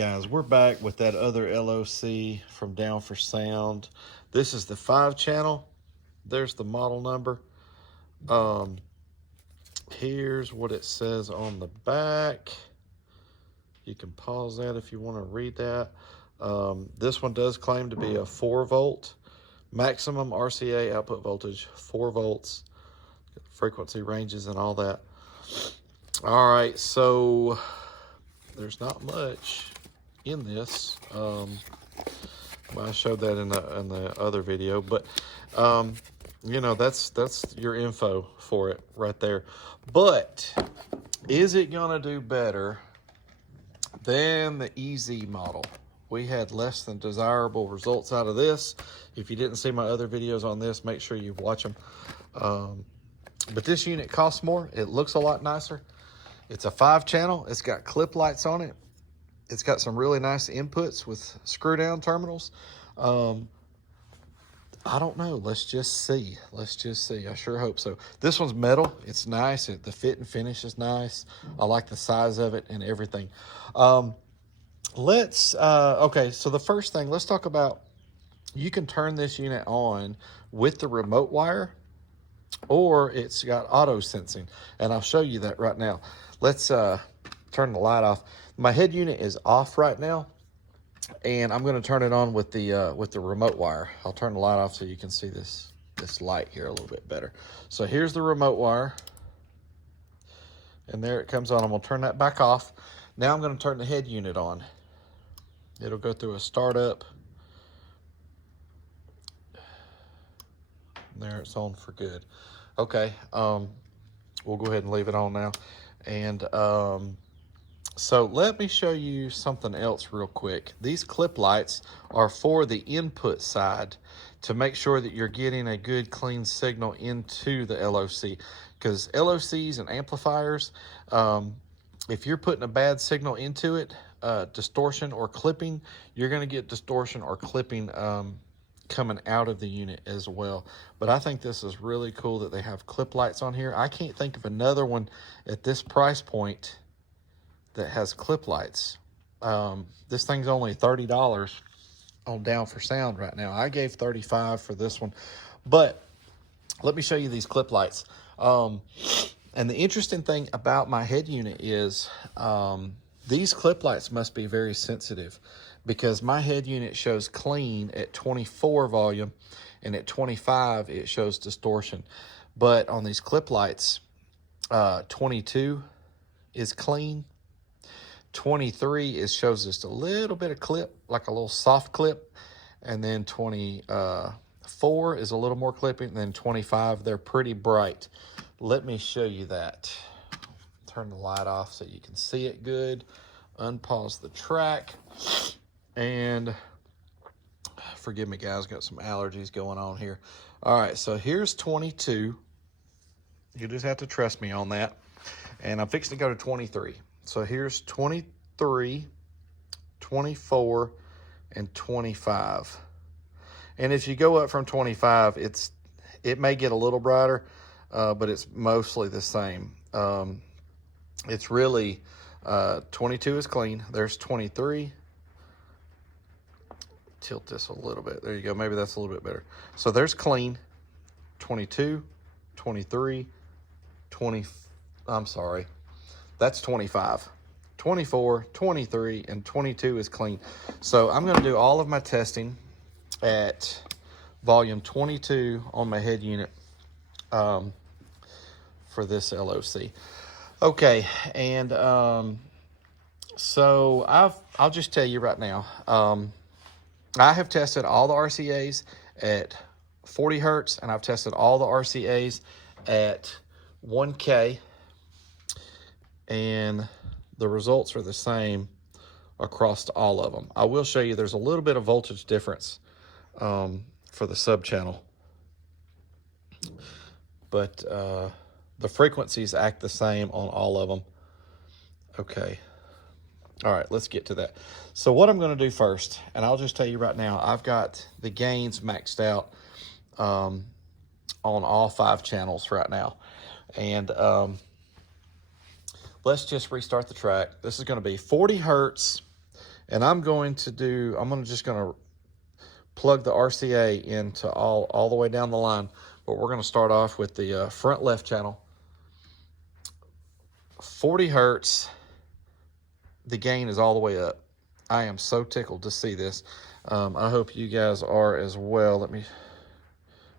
guys, we're back with that other LOC from Down for Sound. This is the 5-channel. There's the model number. Here's what it says on the back. You can pause that if you want to read that. This one does claim to be a 4-volt maximum RCA output voltage, 4 volts, frequency ranges and all that. All right, so there's not much in this. Well, I showed that in the other video, but you know, that's your info for it right there. But is it gonna do better than the EZ model? We had less than desirable results out of this. If you didn't see my other videos on this, make sure you watch them. But this unit costs more. It looks a lot nicer. It's a 5-channel. It's got clip lights on it. It's got some really nice inputs with screw down terminals. I don't know. Let's just see. Let's just see. I sure hope so. This one's metal. It's nice. The fit and finish is nice. I like the size of it and everything. Okay, so the first thing, let's talk about, you can turn this unit on with the remote wire, or it's got auto sensing, and I'll show you that right now. Let's turn the light off. My head unit is off right now, and I'm going to turn it on with the remote wire. I'll turn the light off so you can see this light here a little bit better. So here's the remote wire, and there it comes on. I'm going to turn that back off. Now I'm going to turn the head unit on. It'll go through a startup. There, it's on for good. Okay, we'll go ahead and leave it on now. And so let me show you something else real quick. These clip lights are for the input side to make sure that you're getting a good clean signal into the LOC, because LOCs and amplifiers, if you're putting a bad signal into it, distortion or clipping, you're going to get distortion or clipping coming out of the unit as well. But I think this is really cool that they have clip lights on here. I can't think of another one at this price point that has clip lights. This thing's only $30 on Down for Sound right now. I gave $35 for this one, but let me show you these clip lights. And the interesting thing about my head unit is these clip lights must be very sensitive, because my head unit shows clean at 24 volume, and at 25 it shows distortion. But on these clip lights, 22 is clean, 23 shows just a little bit of clip, like a little soft clip, and then 24 is a little more clipping, and then 25, they're pretty bright. Let me show you that. Turn the light off so you can see it good. Unpause the track. And forgive me, guys, got some allergies going on here. All right, so here's 22. You just have to trust me on that. And I'm fixing to go to 23. So here's 23, 24, and 25. And if you go up from 25, it may get a little brighter, but it's mostly the same. It's really 22 is clean. There's 23. Tilt this a little bit. There you go. Maybe that's a little bit better. So there's clean, 22, 23, 20. I'm sorry. That's 25. 24, 23, and 22 is clean. So I'm going to do all of my testing at volume 22 on my head unit for this LOC. Okay, and so I'll just tell you right now, I have tested all the RCAs at 40 hertz, and I've tested all the RCAs at 1K, and the results are the same across all of them. I will show you there's a little bit of voltage difference for the sub-channel, but the frequencies act the same on all of them. Okay. All right, let's get to that. So what I'm going to do first, and I'll just tell you right now, I've got the gains maxed out on all 5 channels right now. And let's just restart the track. This is going to be 40 hertz And I'm just gonna plug the RCA into all the way down the line, but we're gonna start off with the front left channel. 40 hertz, the gain is all the way up. I am so tickled to see this. I hope you guys are as well. Let me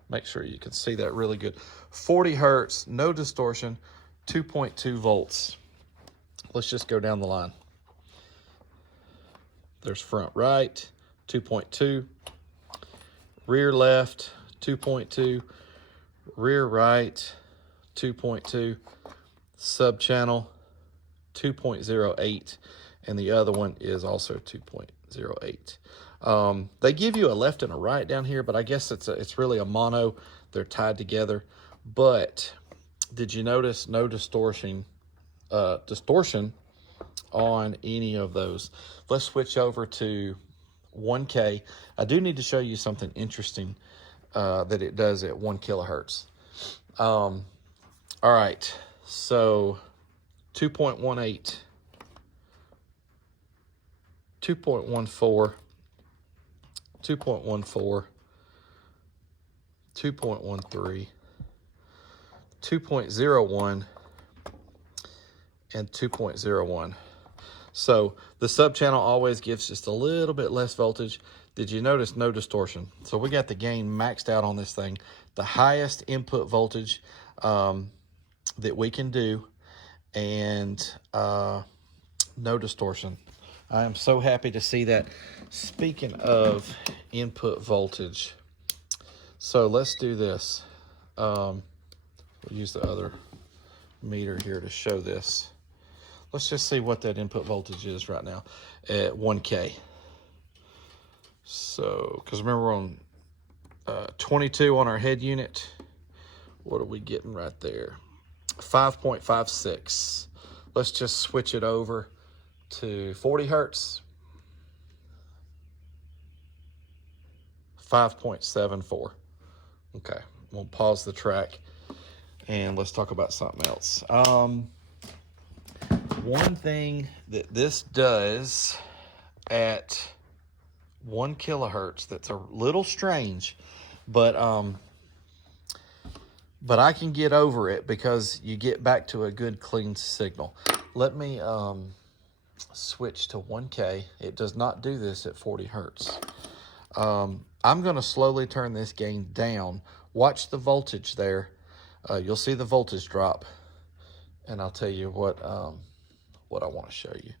make sure you can see that really good. 40 hertz, no distortion, 2.2 volts. Let's just go down the line. There's front right, 2.2. Rear left, 2.2. Rear right, 2.2. Sub channel, 2.08. And the other one is also 2.08. They give you a left and a right down here, but I guess it's really a mono. They're tied together. But did you notice no distortion on any of those? Let's switch over to 1K. I do need to show you something interesting that it does at 1 kilohertz. All right, so 2.18, 2.14, 2.14, 2.13, 2.01, and 2.01. So the sub channel always gives just a little bit less voltage. Did you notice no distortion? So we got the gain maxed out on this thing, the highest input voltage that we can do, and no distortion. I am so happy to see that. Speaking of input voltage, so let's do this. We'll use the other meter here to show this. Let's just see what that input voltage is right now at 1K. So, because remember we're on 22 on our head unit. What are we getting right there? 5.56. Let's just switch it over to 40 hertz. 5.74. Okay, we'll pause the track and let's talk about something else. One thing that this does at 1 kilohertz that's a little strange, but I can get over it because you get back to a good clean signal. Let me switch to 1K. It does not do this at 40 hertz. I'm going to slowly turn this gain down. Watch the voltage there. You'll see the voltage drop, and I'll tell you what I want to show you.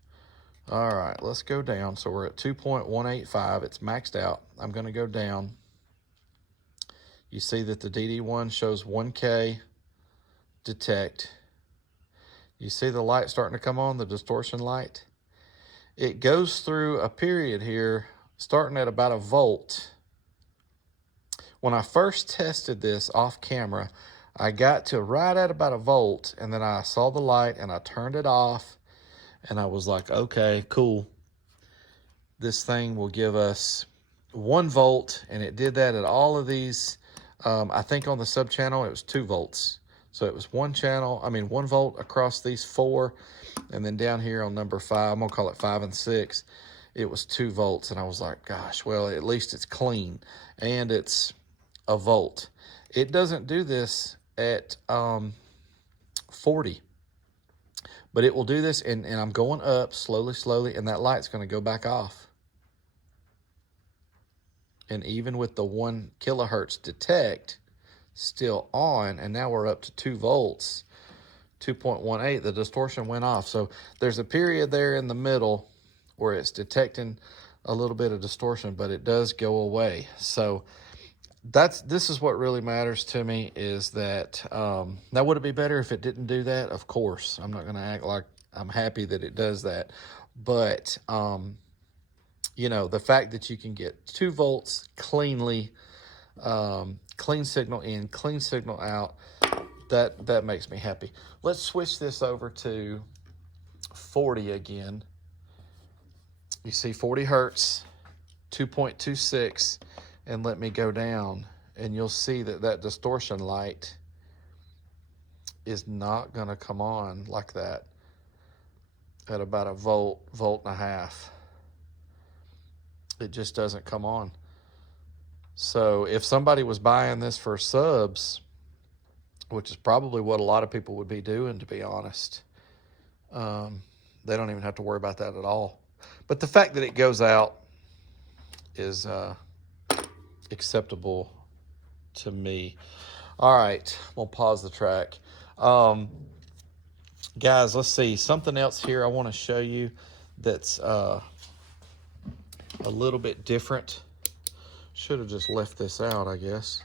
All right, let's go down. So we're at 2.185. It's maxed out. I'm going to go down. You see that the DD1 shows 1K detect. You see the light starting to come on, the distortion light. It goes through a period here starting at about a volt. When I first tested this off camera, I got to right at about a volt, and then I saw the light and I turned it off, and I was like, okay, cool. This thing will give us 1 volt, and it did that at all of these. I think on the sub channel it was 2 volts. So it was 1 volt across these 4, and then down here on number 5, I'm gonna call it 5 and 6, it was 2 volts, and I was like, gosh, well, at least it's clean, and it's a volt. It doesn't do this at 40, but it will do this, and I'm going up slowly, and that light's gonna go back off. And even with the 1 kilohertz detect still on, and now we're up to 2 volts, 2.18, the distortion went off. So there's a period there in the middle where it's detecting a little bit of distortion, but it does go away. So this is what really matters to me, is that now would it be better if it didn't do that? Of course. I'm not going to act like I'm happy that it does that, but you know, the fact that you can get 2 volts cleanly, clean signal in, clean signal out, that makes me happy. Let's switch this over to 40 again. You see 40 hertz, 2.26, and let me go down, and you'll see that that distortion light is not going to come on like that at about a volt and a half. It just doesn't come on. So if somebody was buying this for subs, which is probably what a lot of people would be doing, to be honest, they don't even have to worry about that at all. But the fact that it goes out is acceptable to me. All right, we'll pause the track. Guys, let's see. Something else here I want to show you that's a little bit different. Should have just left this out, I guess.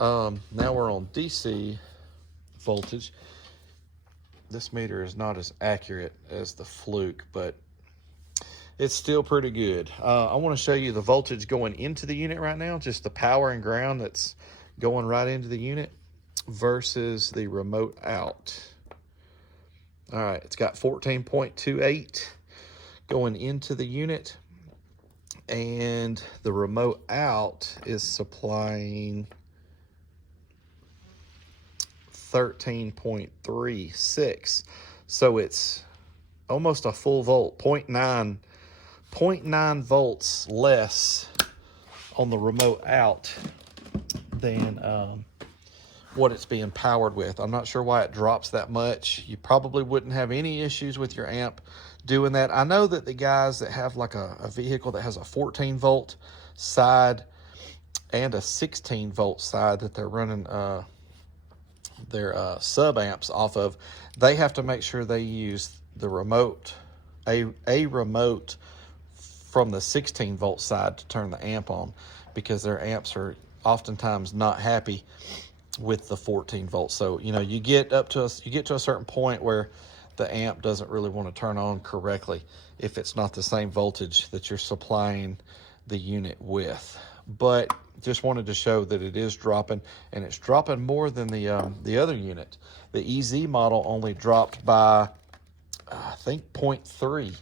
Now we're on DC voltage. This meter is not as accurate as the Fluke, but it's still pretty good. I want to show you the voltage going into the unit right now, just the power and ground that's going right into the unit versus the remote out. All right, it's got 14.28 going into the unit, and the remote out is supplying 13.36. So it's almost a full volt, 0.9 volts less on the remote out than what it's being powered with. I'm not sure why it drops that much. You probably wouldn't have any issues with your amp doing that. I know that the guys that have like a vehicle that has a 14 volt side and a 16 volt side that they're running their sub amps off of, they have to make sure they use the remote, a remote from the 16 volt side to turn the amp on, because their amps are oftentimes not happy with the 14 volts. So, you know, you get to a certain point where the amp doesn't really want to turn on correctly if it's not the same voltage that you're supplying the unit with. But just wanted to show that it is dropping, and it's dropping more than the other unit. The EZ model only dropped by, I think, 0.3.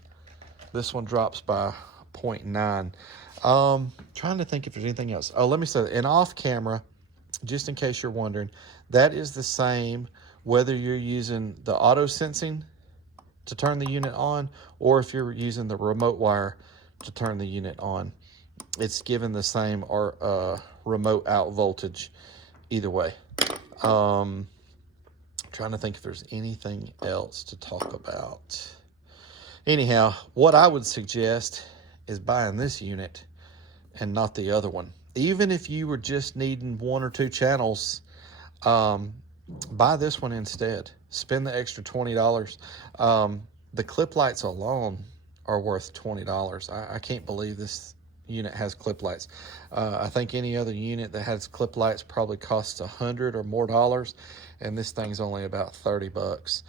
This one drops by 0.9. Trying to think if there's anything else. Oh, let me say that. And off camera, just in case you're wondering, that is the same whether you're using the auto sensing to turn the unit on or if you're using the remote wire to turn the unit on. It's given the same remote out voltage either way. Trying to think if there's anything else to talk about. Anyhow, what I would suggest is buying this unit and not the other one. Even if you were just needing 1 or 2 channels, buy this one instead. Spend the extra $20. The clip lights alone are worth $20. I can't believe this unit has clip lights. I think any other unit that has clip lights probably costs $100 or more dollars, and this thing's only about 30 bucks.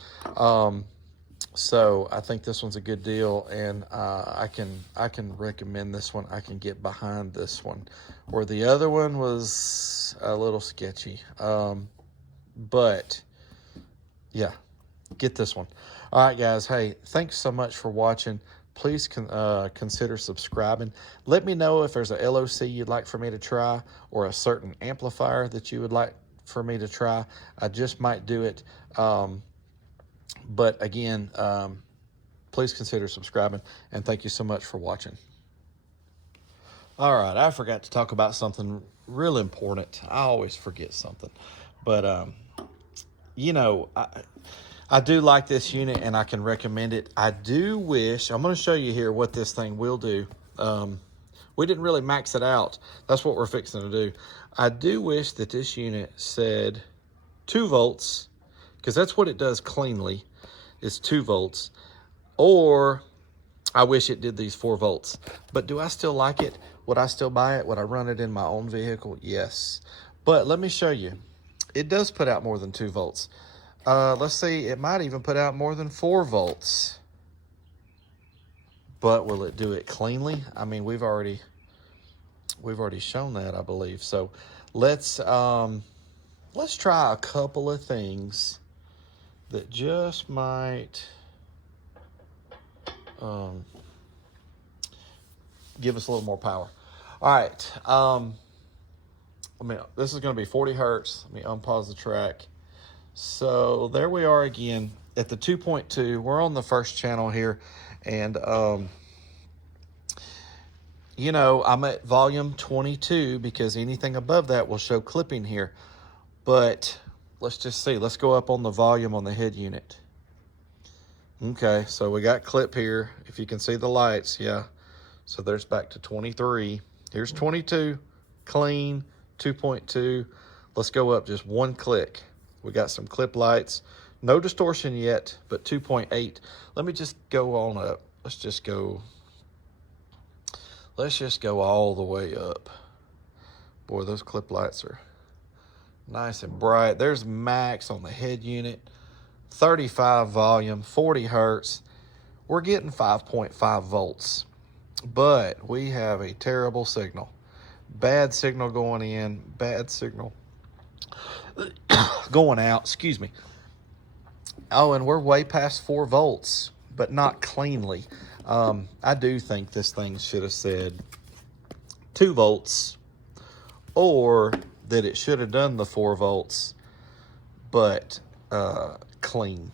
So I think this one's a good deal, and I can recommend this one. I can get behind this one, where the other one was a little sketchy. But yeah, get this one. All right, guys. Hey, thanks so much for watching. Please consider subscribing. Let me know if there's a LOC you'd like for me to try, or a certain amplifier that you would like for me to try. I just might do it. But again, please consider subscribing, and thank you so much for watching. All right, I forgot to talk about something real important. I always forget something, but you know, I do like this unit, and I can recommend it. I do wish, I'm going to show you here what this thing will do. We didn't really max it out. That's what we're fixing to do. I do wish that this unit said 2 volts, because that's what it does cleanly, is 2 volts. Or I wish it did these 4 volts. But do I still like it? Would I still buy it? Would I run it in my own vehicle? Yes. But let me show you. It does put out more than 2 volts. Let's see, it might even put out more than 4 volts. But will it do it cleanly? I mean, we've already shown that, I believe. So let's try a couple of things that just might give us a little more power. All right. This is going to be 40 hertz. Let me unpause the track. So there we are again at the 2.2. We're on the first channel here, and you know, I'm at volume 22 because anything above that will show clipping here. But let's just see. Let's go up on the volume on the head unit. Okay, so we got clip here. If you can see the lights, yeah. So there's back to 23. Here's 22, clean, 2.2. Let's go up just one click. We got some clip lights. No distortion yet, but 2.8. Let me just go on up. Let's just go all the way up. Boy, those clip lights are nice and bright. There's max on the head unit. 35 volume, 40 hertz. We're getting 5.5 volts, but we have a terrible signal. Bad signal going in, bad signal going out, excuse me. Oh, and we're way past 4 volts, but not cleanly. I do think this thing should have said 2 volts, or that it should have done the 4 volts, but clean.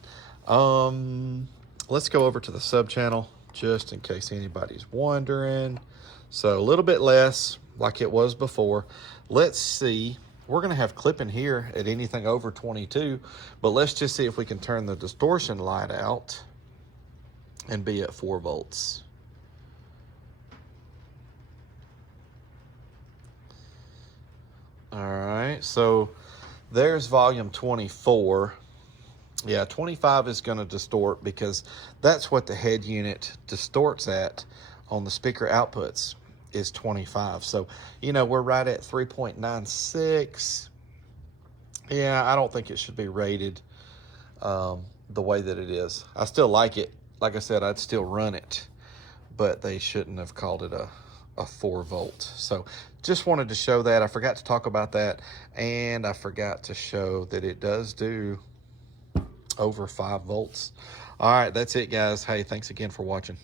Let's go over to the sub channel just in case anybody's wondering. So a little bit less like it was before. Let's see. We're going to have clipping here at anything over 22, but let's just see if we can turn the distortion light out and be at 4 volts. All right, so there's volume 24. Yeah, 25 is going to distort because that's what the head unit distorts at on the speaker outputs is 25. So, you know, we're right at 3.96. Yeah, I don't think it should be rated the way that it is. I still like it. Like I said, I'd still run it, but they shouldn't have called it a 4 volt. So just wanted to show that. I forgot to talk about that, and I forgot to show that it does do over 5 volts. All right, that's it, guys. Hey, thanks again for watching.